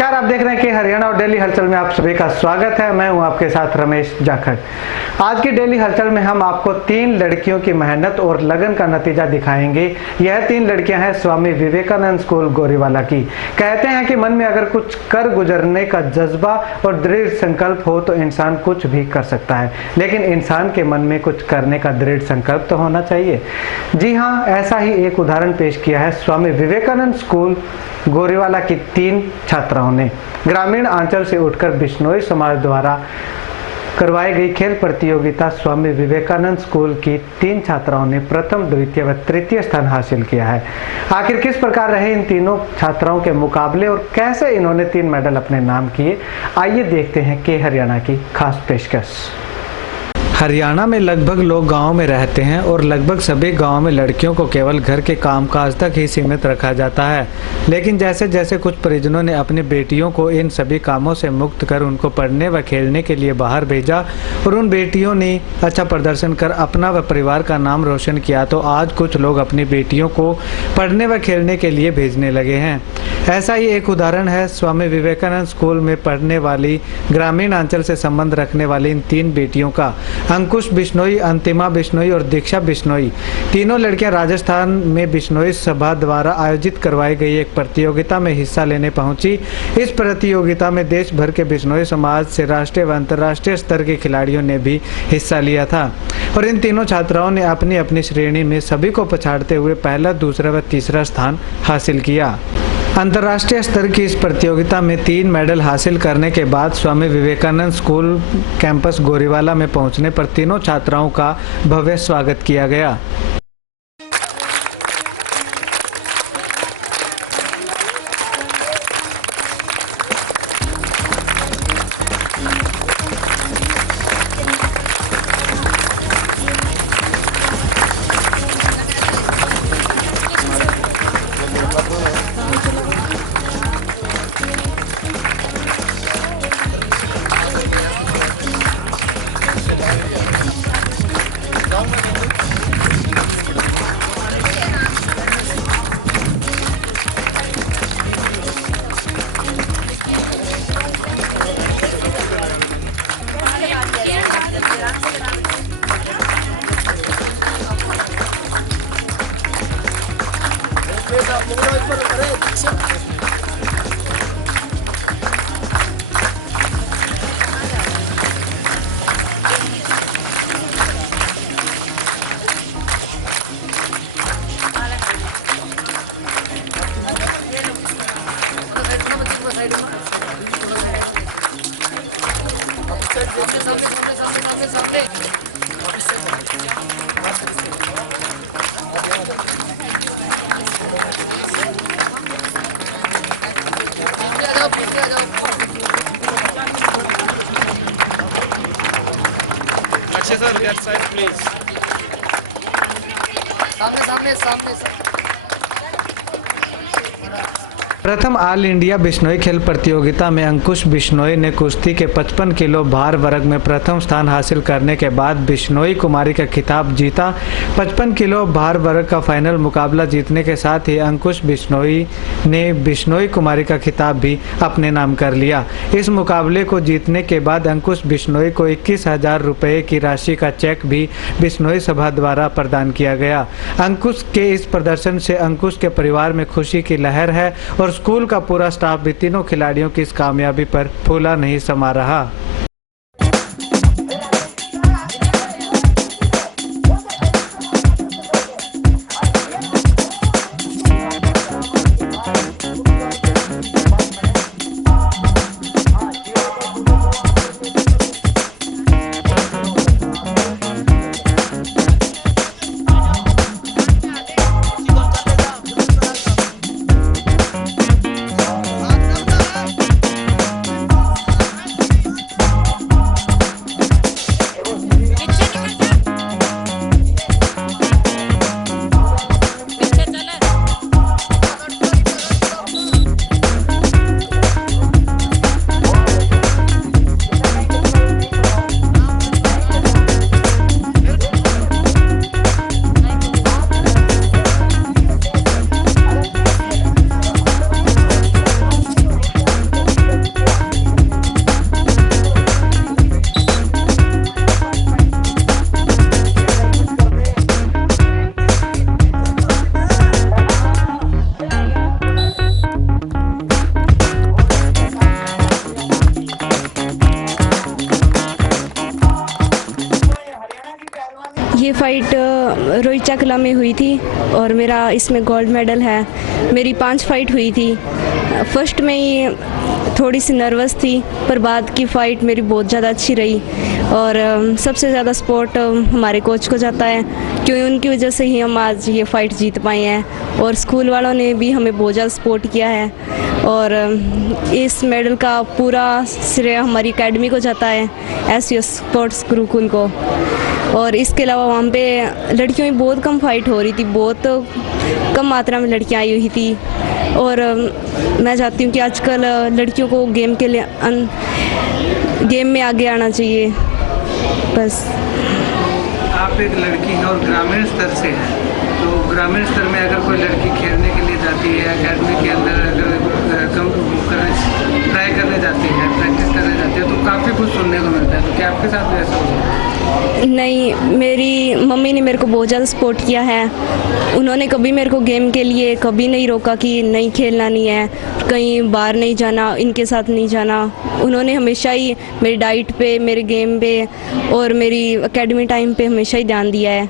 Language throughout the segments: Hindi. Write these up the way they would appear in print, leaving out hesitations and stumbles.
नमस्कार, आप देख रहे हैं कि हरियाणा और दिल्ली हलचल में आप सभी का स्वागत है। मैं हूं आपके साथ रमेश जाखड़। आज की दिल्ली हलचल में हम आपको 3 लड़कियों की मेहनत और लगन का नतीजा दिखाएंगे। यह 3 लड़कियां हैं स्वामी विवेकानंद स्कूल गोरीवाला की। कहते हैं कि मन में अगर कुछ कर गुजरने का जज्बा और दृढ़ संकल्प हो तो इंसान कुछ भी कर सकता है, लेकिन इंसान के मन में कुछ करने का दृढ़ संकल्प तो होना चाहिए। जी हाँ, ऐसा ही एक उदाहरण पेश किया है स्वामी विवेकानंद स्कूल गोरीवाला की 3 छात्राओं ने। ग्रामीण अंचल से उठकर बिश्नोई समाज द्वारा करवाई गई खेल प्रतियोगिता स्वामी विवेकानंद स्कूल की 3 छात्राओं ने प्रथम, द्वितीय व तृतीय स्थान हासिल किया है। आखिर किस प्रकार रहे इन तीनों छात्राओं के मुकाबले और कैसे इन्होंने 3 मेडल अपने नाम किए, आइए देखते हैं के हरियाणा की खास पेशकश। हरियाणा में लगभग लोग गांव में रहते हैं और लगभग सभी गांव में लड़कियों को केवल घर के कामकाज तक ही सीमित रखा जाता है। लेकिन जैसे जैसे कुछ परिजनों ने अपनी बेटियों को इन सभी कामों से मुक्त कर उनको पढ़ने व खेलने के लिए बाहर भेजा और उन बेटियों ने अच्छा प्रदर्शन कर अपना व परिवार का नाम रोशन किया, तो आज कुछ लोग अपनी बेटियों को पढ़ने व खेलने के लिए भेजने लगे हैं। ऐसा ही एक उदाहरण है स्वामी विवेकानंद स्कूल में पढ़ने वाली ग्रामीण अंचल से संबंध रखने वाली इन 3 बेटियों का। अंकुश बिश्नोई, अंतिमा बिश्नोई और दीक्षा बिश्नोई, तीनों लड़कियां राजस्थान में बिश्नोई सभा द्वारा आयोजित करवाई गई एक प्रतियोगिता में हिस्सा लेने पहुंची। इस प्रतियोगिता में देश भर के बिश्नोई समाज से राष्ट्रीय व अंतर्राष्ट्रीय स्तर के खिलाड़ियों ने भी हिस्सा लिया था और इन तीनों छात्राओं ने अपनी अपनी श्रेणी में सभी को पछाड़ते हुए पहला, दूसरा व तीसरा स्थान हासिल किया। अंतर्राष्ट्रीय स्तर की इस प्रतियोगिता में 3 मेडल हासिल करने के बाद स्वामी विवेकानंद स्कूल कैंपस गोरीवाला में पहुंचने पर तीनों छात्राओं का भव्य स्वागत किया गया। Sir, that side, please. सामने। प्रथम ऑल इंडिया बिश्नोई खेल प्रतियोगिता में अंकुश बिश्नोई ने कुश्ती के 55 किलो भार वर्ग में प्रथम स्थान हासिल करने के बाद बिश्नोई कुमारी का खिताब जीता। 55 किलो भार वर्ग का फाइनल मुकाबला जीतने के साथ ही अंकुश बिश्नोई ने बिश्नोई कुमारी का खिताब भी अपने नाम कर लिया। इस मुकाबले को जीतने के बाद अंकुश बिश्नोई को 21,000 रुपये की राशि का चेक भी बिश्नोई सभा द्वारा प्रदान किया गया। अंकुश के इस प्रदर्शन से अंकुश के परिवार में खुशी की लहर है और स्कूल का पूरा स्टाफ भी तीनों खिलाड़ियों की इस कामयाबी पर फूला नहीं समा रहा। ये फ़ाइट रोहित चाकला में हुई थी और मेरा इसमें गोल्ड मेडल है। मेरी 5 फाइट हुई थी। फर्स्ट में ही थोड़ी सी नर्वस थी, पर बाद की फ़ाइट मेरी बहुत ज़्यादा अच्छी रही। और सबसे ज़्यादा सपोर्ट हमारे कोच को जाता है, क्योंकि उनकी वजह से ही हम आज ये फ़ाइट जीत पाए हैं। और स्कूल वालों ने भी हमें बहुत ज़्यादा सपोर्ट किया है। और इस मेडल का पूरा श्रेय हमारी एकेडमी को जाता है, SUS स्पोर्ट्स गुरुकुल को। और इसके अलावा वहाँ पे लड़कियों में बहुत कम फाइट हो रही थी, बहुत कम मात्रा में लड़कियाँ आई हुई थी। और मैं चाहती हूँ कि आजकल लड़कियों को गेम के लिए गेम में आगे आना चाहिए। बस आप एक लड़की हैं और ग्रामीण स्तर से हैं, तो ग्रामीण स्तर में अगर कोई लड़की खेलने के लिए जाती है, एकेडमी के अंदर अगर ट्राई करने जाती है, प्रैक्टिस करने जाती है, तो काफ़ी कुछ सुनने को मिलता है। तो क्या आपके साथ भी ऐसा हुआ? नहीं, मेरी मम्मी ने मेरे को बहुत ज़्यादा सपोर्ट किया है। उन्होंने कभी मेरे को गेम के लिए कभी नहीं रोका कि नहीं खेलना नहीं है, कहीं बाहर नहीं जाना, इनके साथ नहीं जाना। उन्होंने हमेशा ही मेरी डाइट पे, मेरे गेम पे और मेरी एकेडमी टाइम पे हमेशा ही ध्यान दिया है।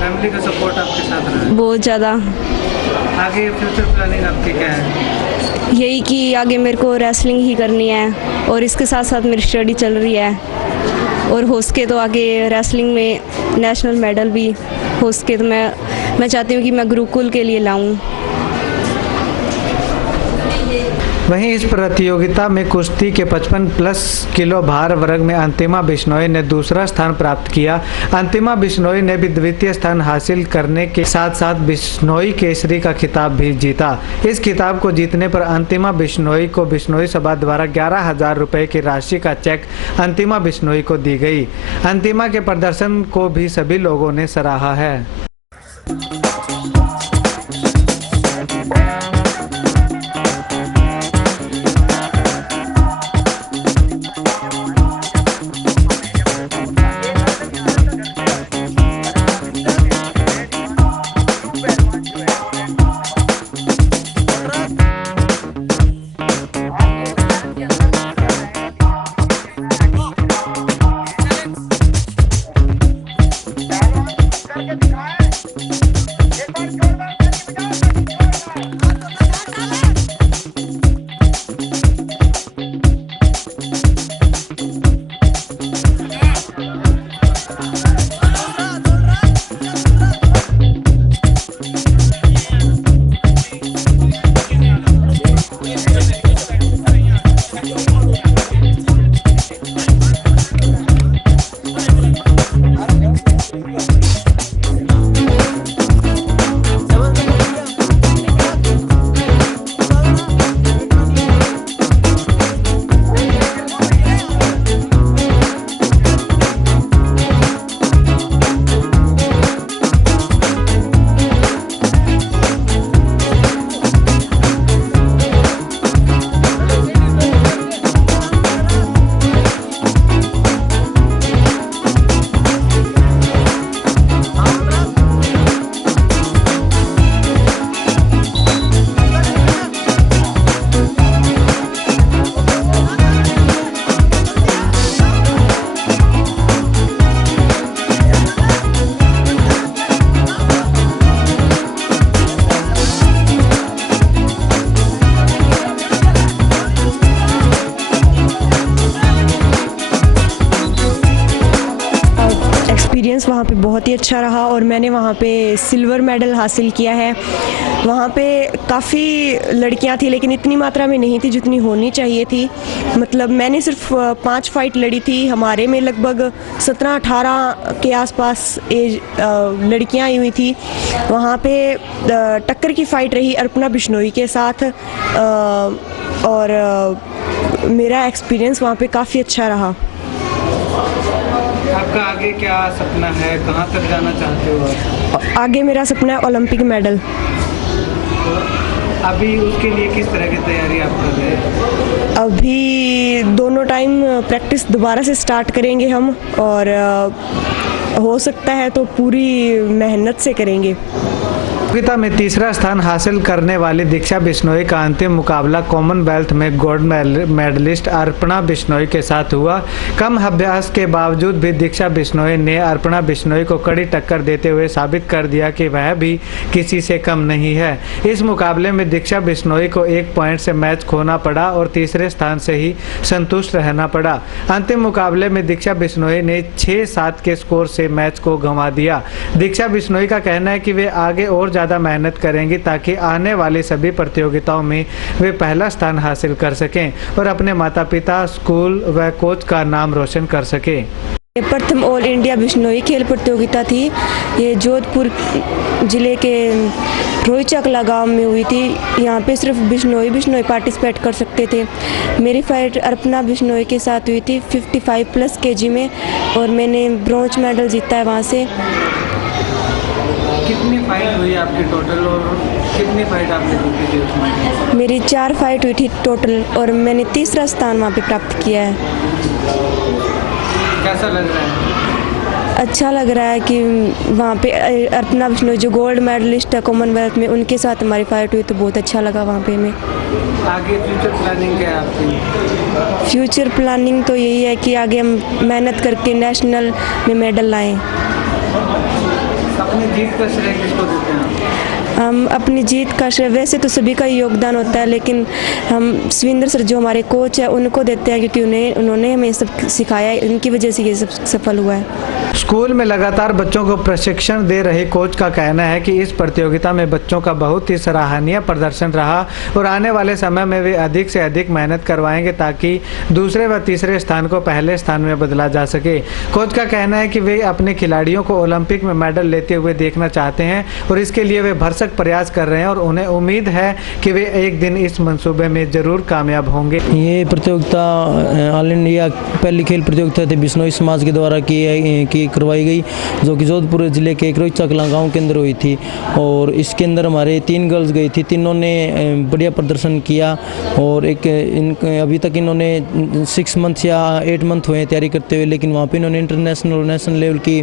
फैमिली का सपोर्ट आपके साथ रहा है? बहुत ज़्यादा। आगे फ्यूचर प्लानिंग आपकी क्या है? यही कि आगे मेरे को रेसलिंग ही करनी है और इसके साथ साथ मेरी स्टडी चल रही है। और हो सके तो आगे रेसलिंग में नेशनल मेडल भी हो सके तो मैं चाहती हूँ कि मैं गुरुकुल के लिए लाऊं। वहीं इस प्रतियोगिता में कुश्ती के 55+ किलो भार वर्ग में अंतिमा बिश्नोई ने दूसरा स्थान प्राप्त किया। अंतिमा बिश्नोई ने भी द्वितीय स्थान हासिल करने के साथ साथ बिश्नोई केसरी का खिताब भी जीता। इस खिताब को जीतने पर अंतिमा बिश्नोई को बिश्नोई सभा द्वारा 11,000 रुपये की राशि का चेक अंतिमा बिश्नोई को दी गई। अंतिमा के प्रदर्शन को भी सभी लोगों ने सराहा है। एक्सपीरियंस वहाँ पे बहुत ही अच्छा रहा और मैंने वहाँ पे सिल्वर मेडल हासिल किया है। वहाँ पे काफ़ी लड़कियाँ थी लेकिन इतनी मात्रा में नहीं थी जितनी होनी चाहिए थी। मतलब मैंने सिर्फ 5 फाइट लड़ी थी। हमारे में लगभग 17-18 के आसपास एज लड़कियाँ आई हुई थी। वहाँ पे टक्कर की फ़ाइट रही अर्पणा बिश्नोई के साथ और मेरा एक्सपीरियंस वहाँ पे काफ़ी अच्छा रहा। आपका आगे क्या सपना है, कहाँ तक जाना चाहते हो आप? आगे मेरा सपना है ओलंपिक मेडल। तो अभी उसके लिए किस तरह की तैयारी आप कर रहे हैं? अभी दोनों टाइम प्रैक्टिस दोबारा से स्टार्ट करेंगे हम और हो सकता है तो पूरी मेहनत से करेंगे। प्रतियोगिता में तीसरा स्थान हासिल करने वाली दीक्षा बिश्नोई का अंतिम मुकाबला कॉमनवेल्थ में गोल्ड मेडलिस्ट अर्पणा बिश्नोई के साथ हुआ। कम अभ्यास के बावजूद भी दीक्षा बिश्नोई ने अर्पणा बिश्नोई को कड़ी टक्कर देते हुए साबित कर दिया कि वह भी किसी से कम नहीं है। इस मुकाबले में दीक्षा बिश्नोई को 1 पॉइंट से मैच खोना पड़ा और तीसरे स्थान से ही संतुष्ट रहना पड़ा। अंतिम मुकाबले में दीक्षा बिश्नोई ने 6-7 के स्कोर से मैच को गंवा दिया। दीक्षा बिश्नोई का कहना है कि वे आगे और ज़्यादा मेहनत करेंगी ताकि आने वाली सभी प्रतियोगिताओं में वे पहला स्थान हासिल कर सकें और अपने माता पिता, स्कूल व कोच का नाम रोशन कर सकें। प्रथम ऑल इंडिया बिश्नोई खेल प्रतियोगिता थी। ये जोधपुर ज़िले के रोईचकला गांव में हुई थी। यहाँ पे सिर्फ बिश्नोई पार्टिसिपेट कर सकते थे। मेरी फाइट अर्पणा बिश्नोई के साथ हुई थी 55+ kg में और मैंने ब्रॉन्ज मेडल जीता है वहाँ से। कितनी फाइट हुई आपकी टोटल और कितनी फाइट आपने जीती थी उसमें? मेरी 4 फाइट हुई थी टोटल और मैंने तीसरा स्थान वहाँ पे प्राप्त किया है। कैसा लग रहा है? अच्छा लग रहा है कि वहाँ पे अर्पणा बिश्नोई जो गोल्ड मेडलिस्ट है कॉमनवेल्थ में, उनके साथ हमारी फाइट हुई तो बहुत अच्छा लगा वहाँ पे हमें। आगे फ्यूचर प्लानिंग क्या है आपकी? फ्यूचर प्लानिंग तो यही है कि आगे हम मेहनत करके नेशनल में मेडल लाएं। अपनी जीत का श्रेय किसको देते हैं? हम अपनी जीत का श्रेय वैसे तो सभी का योगदान होता है, लेकिन हम सविंदर सर जो हमारे कोच है उनको देते हैं क्योंकि उन्होंने हमें सब सिखाया है, इनकी वजह से ये सब सफल हुआ है। स्कूल में लगातार बच्चों को प्रशिक्षण दे रहे कोच का कहना है कि इस प्रतियोगिता में बच्चों का बहुत ही सराहनीय प्रदर्शन रहा और आने वाले समय में वे अधिक से अधिक मेहनत करवाएंगे ताकि दूसरे व तीसरे स्थान को पहले स्थान में बदला जा सके। कोच का कहना है कि वे अपने खिलाड़ियों को ओलंपिक में मेडल लेते हुए देखना चाहते हैं और इसके लिए वे भरसक प्रयास कर रहे हैं और उन्हें उम्मीद है कि वे एक दिन इस मंसूबे में जरूर कामयाब होंगे। ये प्रतियोगिता ऑल इंडिया पहली खेल प्रतियोगिता थी बिश्नोई समाज के द्वारा की करवाई गई, जो कि जोधपुर जिले के रोईचकला गांव के अंदर हुई थी और इसके अंदर हमारे 3 गर्ल्स गई थी। तीनों ने बढ़िया प्रदर्शन किया और अभी तक इन्होंने 6 मंथ या 8 मंथ हुए तैयारी करते हुए, लेकिन वहाँ पे इन्होंने इंटरनेशनल और नेशनल लेवल की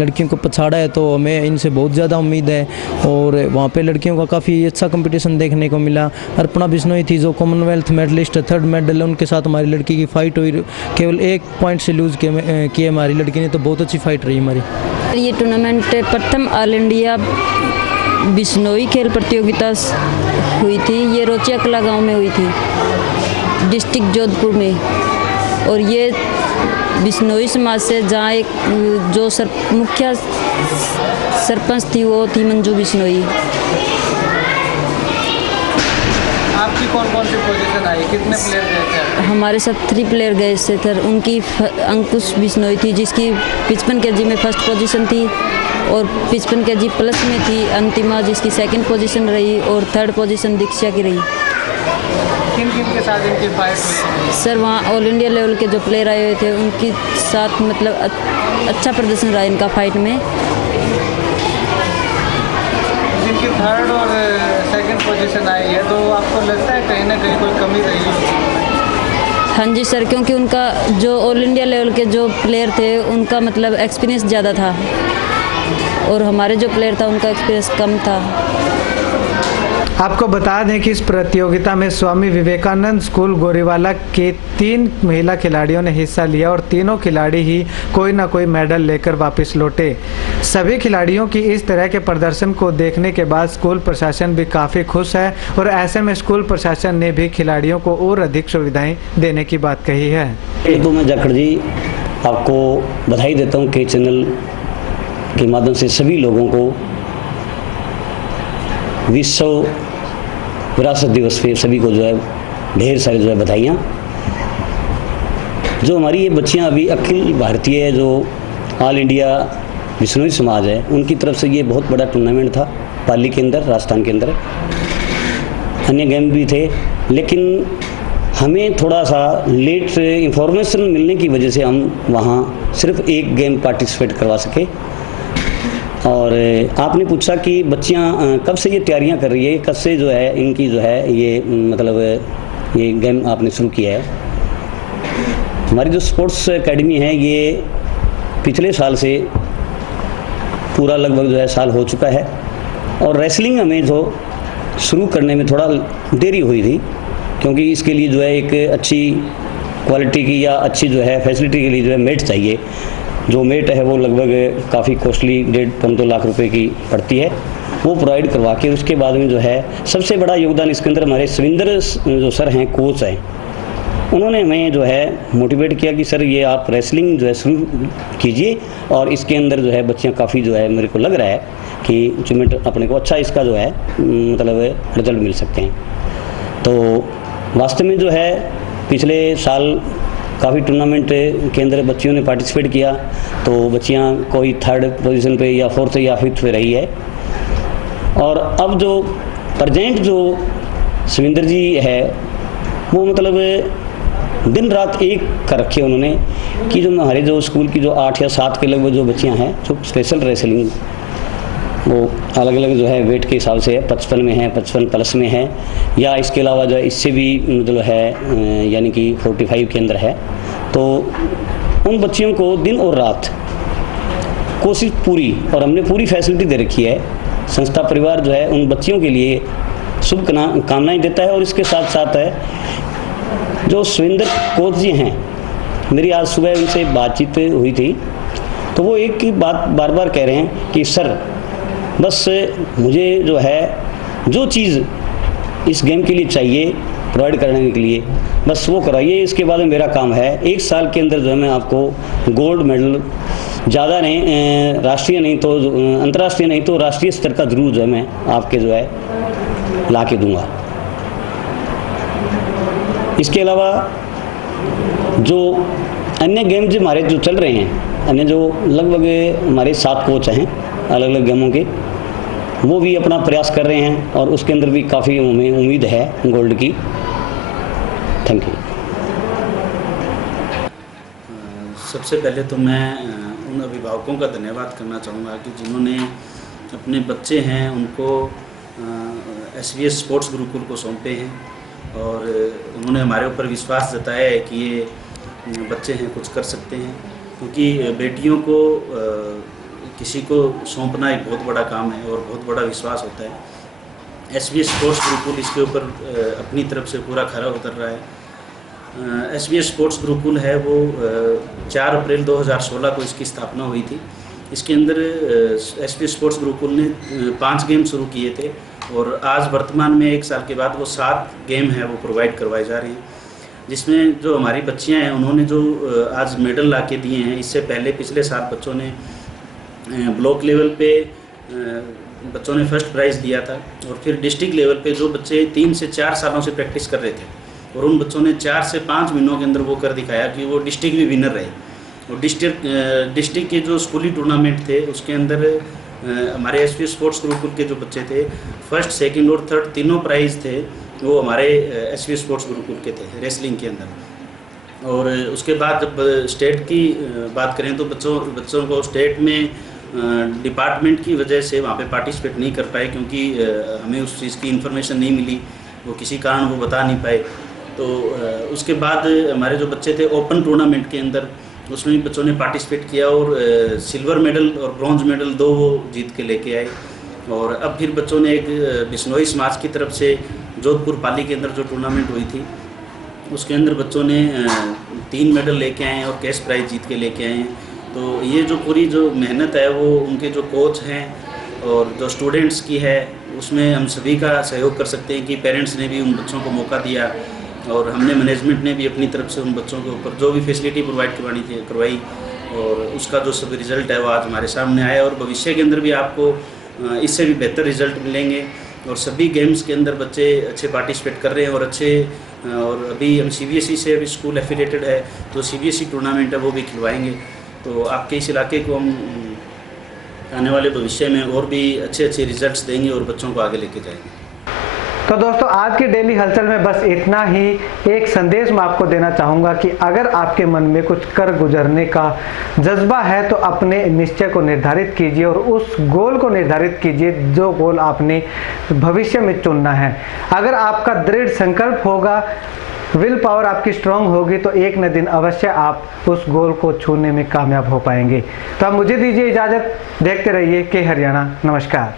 लड़कियों को पछाड़ा है, तो हमें इनसे बहुत ज़्यादा उम्मीद है और वहाँ पे लड़कियों का काफ़ी अच्छा कंपटीशन देखने को मिला। अर्पणा बिश्नोई थी जो कॉमनवेल्थ मेडलिस्ट 3rd मेडल है, उनके साथ हमारी लड़की की फाइट हुई, केवल 1 पॉइंट से लूज़ किए हमारी लड़की ने, तो बहुत अच्छी फाइट रही हमारी। ये टूर्नामेंट प्रथम ऑल इंडिया बिश्नोई खेल प्रतियोगिता हुई थी। ये रोईचकला गांव में हुई थी, डिस्ट्रिक्ट जोधपुर में। और ये बिश्नोई समाज से जहाँ एक जो मुख्य सरपंच थी वो थी मंजू बिश्नोई। आपकी कौन सी पोजीशन आई? कितने प्लेयर गए थे? हमारे साथ 3 प्लेयर गए थे सर। उनकी अंकुश बिश्नोई थी जिसकी 55 kg में फर्स्ट पोजीशन थी और 55 kg प्लस में थी अंतिमा जिसकी 2nd पोजीशन रही और 3rd पोजीशन दीक्षा की रही। किन के साथ इनकी फाइट हुई? सर वहाँ ऑल इंडिया लेवल के जो प्लेयर आए हुए थे उनके साथ मतलब अच्छा प्रदर्शन रहा इनका फाइट में। जिनकी 3rd और 2nd पोजीशन आई है, तो आपको लगता है कहीं ना कहीं कोई कमी रही है? हाँ जी सर, क्योंकि उनका जो ऑल इंडिया लेवल के जो प्लेयर थे उनका मतलब एक्सपीरियंस ज़्यादा था और हमारे जो प्लेयर था उनका एक्सपीरियंस कम था। आपको बता दें कि इस प्रतियोगिता में स्वामी विवेकानंद स्कूल गोरीवाला के 3 महिला खिलाड़ियों ने हिस्सा लिया और तीनों खिलाड़ी ही कोई ना कोई मेडल लेकर वापस लौटे। सभी खिलाड़ियों की इस तरह के प्रदर्शन को देखने के बाद स्कूल प्रशासन भी काफ़ी खुश है और ऐसे में स्कूल प्रशासन ने भी खिलाड़ियों को और अधिक सुविधाएं देने की बात कही है। तो मैं जाखड़ जी आपको बधाई देता हूँ कि चैनल के माध्यम से सभी लोगों को विश्व विरासत दिवस पे सभी को जो है ढेर सारी जो है बधाइयाँ। जो हमारी ये बच्चियाँ अभी अखिल भारतीय जो ऑल इंडिया बिश्नोई समाज है उनकी तरफ से ये बहुत बड़ा टूर्नामेंट था पाली के अंदर, राजस्थान के अंदर। अन्य गेम भी थे लेकिन हमें थोड़ा सा लेट इंफॉर्मेशन मिलने की वजह से हम वहाँ सिर्फ 1 गेम पार्टिसिपेट करवा सके। और आपने पूछा कि बच्चियां कब से ये तैयारियां कर रही है, कब से जो है इनकी जो है ये मतलब ये गेम आपने शुरू किया है। हमारी जो स्पोर्ट्स एकेडमी है ये पिछले साल से पूरा लगभग जो है साल हो चुका है और रेसलिंग हमें जो शुरू करने में थोड़ा देरी हुई थी, क्योंकि इसके लिए जो है एक अच्छी क्वालिटी की या अच्छी जो है फैसिलिटी के लिए जो है मेट चाहिए। जो मेट है वो लगभग काफ़ी कॉस्टली 1.5-2 लाख रुपए की पड़ती है। वो प्रोवाइड करवा के उसके बाद में जो है सबसे बड़ा योगदान इसके अंदर हमारे सविंदर जो सर हैं, कोच हैं, उन्होंने हमें जो है मोटिवेट किया कि सर ये आप रेसलिंग जो है शुरू कीजिए और इसके अंदर जो है बच्चियाँ काफ़ी जो है मेरे को लग रहा है कि अचीवमेंट अपने को अच्छा इसका जो है मतलब रिजल्ट मिल सकते हैं। तो वास्तव में जो है पिछले साल काफ़ी टूर्नामेंट के अंदर बच्चियों ने पार्टिसिपेट किया, तो बच्चियाँ कोई 3rd पोजीशन पे या 4th या 5th पे रही है। और अब जो प्रेजेंट जो सविंदर जी है वो मतलब दिन रात एक कर रखे उन्होंने कि जो हमारे जो स्कूल की जो 8 या 7 के लगभग जो बच्चियां हैं जो स्पेशल रेसलिंग वो अलग अलग जो है वेट के हिसाब से है, 55 में है, 55 प्लस में है, या इसके अलावा जो है इससे भी मतलब है यानी कि 45 के अंदर है। तो उन बच्चियों को दिन और रात कोशिश पूरी, और हमने पूरी फैसिलिटी दे रखी है। संस्था परिवार जो है उन बच्चियों के लिए शुभ कामनाएं देता है। और इसके साथ साथ है जो सविंदर कोच जी हैं, मेरी आज सुबह उनसे बातचीत हुई थी, तो वो एक ही बात बार बार कह रहे हैं कि सर बस मुझे जो है जो चीज़ इस गेम के लिए चाहिए प्रोवाइड करने के लिए बस वो कराइए, इसके बाद में मेरा काम है 1 साल के अंदर जो है मैं आपको गोल्ड मेडल, ज़्यादा नहीं राष्ट्रीय नहीं तो अंतर्राष्ट्रीय नहीं तो राष्ट्रीय स्तर का जरूर जो है मैं आपके जो है ला के दूँगा। इसके अलावा जो अन्य गेम जो हमारे जो चल रहे हैं, अन्य जो लगभग हमारे 7 कोच हैं अलग अलग गेमों के, वो भी अपना प्रयास कर रहे हैं और उसके अंदर भी काफ़ी हमें उम्मीद है गोल्ड की। Thank you. सबसे पहले तो मैं उन अभिभावकों का धन्यवाद करना चाहूँगा कि जिन्होंने अपने बच्चे हैं उनको SVS स्पोर्ट्स गुरुकुल को सौंपे हैं और उन्होंने हमारे ऊपर विश्वास जताया है कि ये बच्चे हैं कुछ कर सकते हैं, क्योंकि बेटियों को किसी को सौंपना एक बहुत बड़ा काम है और बहुत बड़ा विश्वास होता है। SVS स्पोर्ट्स गुरुकुल इसके ऊपर अपनी तरफ से पूरा खरा उतर रहा है। SVS स्पोर्ट्स गुरुकुल है वो 4 अप्रैल 2016 को इसकी स्थापना हुई थी। इसके अंदर SVS स्पोर्ट्स गुरुकुल ने 5 गेम शुरू किए थे और आज वर्तमान में 1 साल के बाद वो 7 गेम है वो प्रोवाइड करवाए जा रहे हैं, जिसमें जो हमारी बच्चियां हैं उन्होंने जो आज मेडल ला के दिए हैं। इससे पहले पिछले साल बच्चों ने ब्लॉक लेवल पे बच्चों ने फर्स्ट प्राइज़ लिया था और फिर डिस्ट्रिक्ट लेवल पे जो बच्चे 3 से 4 सालों से प्रैक्टिस कर रहे थे और उन बच्चों ने 4 से 5 महीनों के अंदर वो कर दिखाया कि वो डिस्ट्रिक्ट भी विनर रहे। और डिस्ट्रिक्ट के जो स्कूली टूर्नामेंट थे उसके अंदर हमारे SVS स्पोर्ट्स गुरुकुल के जो बच्चे थे फर्स्ट, सेकंड और थर्ड तीनों प्राइज़ थे वो हमारे SVS स्पोर्ट्स गुरुकुल के थे रेसलिंग के अंदर। और उसके बाद जब स्टेट की बात करें तो बच्चों को स्टेट में डिपार्टमेंट की वजह से वहाँ पे पार्टिसिपेट नहीं कर पाए, क्योंकि हमें उस चीज़ की इन्फॉर्मेशन नहीं मिली, वो किसी कारण वो बता नहीं पाए। तो उसके बाद हमारे जो बच्चे थे ओपन टूर्नामेंट के अंदर उसमें भी बच्चों ने पार्टिसिपेट किया और सिल्वर मेडल और ब्रॉन्ज मेडल 2 वो जीत के लेके आए। और अब फिर बच्चों ने एक बिश्नोई समाज की तरफ से जोधपुर पाली के अंदर जो टूर्नामेंट हुई थी उसके अंदर बच्चों ने 3 मेडल लेके आए और कैश प्राइज जीत के लेके आए हैं। तो ये जो पूरी जो मेहनत है वो उनके जो कोच हैं और जो स्टूडेंट्स की है उसमें हम सभी का सहयोग कर सकते हैं कि पेरेंट्स ने भी उन बच्चों को मौका दिया और हमने मैनेजमेंट ने भी अपनी तरफ से उन बच्चों के ऊपर जो भी फैसिलिटी प्रोवाइड करवाई और उसका जो सब रिज़ल्ट है वो आज हमारे सामने आया। और भविष्य के अंदर भी आपको इससे भी बेहतर रिज़ल्ट मिलेंगे और सभी गेम्स के अंदर बच्चे अच्छे पार्टिसिपेट कर रहे हैं और अच्छे। और अभी हम CBSE से अभी स्कूल एफिलिएटेड है तो CBSE टूर्नामेंट है वो भी खिलवाएंगे। तो आपके इस इलाके को हम आने वाले भविष्य में और भी अच्छे अच्छे रिजल्ट्स देंगे और बच्चों को आगे लेके जाएंगे। तो दोस्तों आज की डेली हलचल में बस इतना ही। एक संदेश मैं आपको देना चाहूँगा कि अगर आपके मन में कुछ कर गुजरने का जज्बा है तो अपने निश्चय को निर्धारित कीजिए और उस गोल को निर्धारित कीजिए जो गोल आपने भविष्य में चुनना है। अगर आपका दृढ़ संकल्प होगा, विल पावर आपकी स्ट्रांग होगी तो एक न दिन अवश्य आप उस गोल को छूने में कामयाब हो पाएंगे। तो अब मुझे दीजिए इजाज़त, देखते रहिए के हरियाणा। नमस्कार।